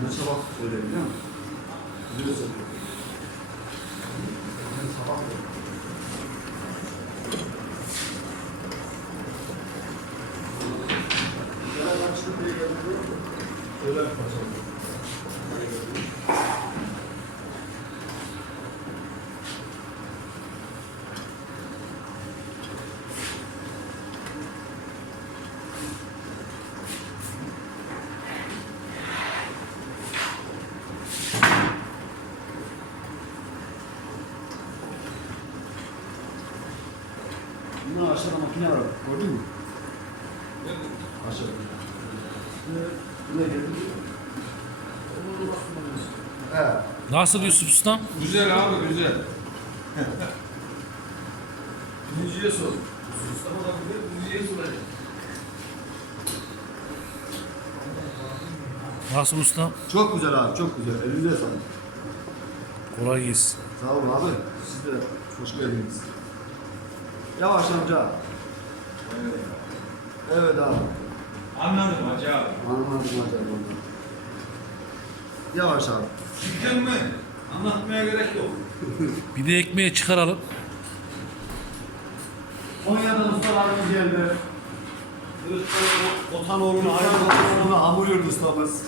Ne sabah söyleyeyim değil mi? Biliyorsun. Sabah öyle yapacağım. Bundan aşağıda makine var. Gördün mü? Aşağıda. Buraya geldim. Evet. Nasıl Yusuf Usta? Güzel abi güzel. Müziğe sor. Mustafa da bilir, müziğe soracak. Nasıl usta? Çok güzel abi, çok güzel. Elinize sağlık. Kolay gelsin. Sağ olun abi. Siz de hoş geldiniz. Yavaş amca. Evet abi. Anladım hacı abi. Anlamadım acaba. Yavaş abi. Çıktın mı? Anlatmaya gerek yok. Bir de ekmeği çıkaralım. Konya'dan ustalarımız geldi. Otanoğlu'na, Hayırlıoğlu'na hamur yurdu ustamız.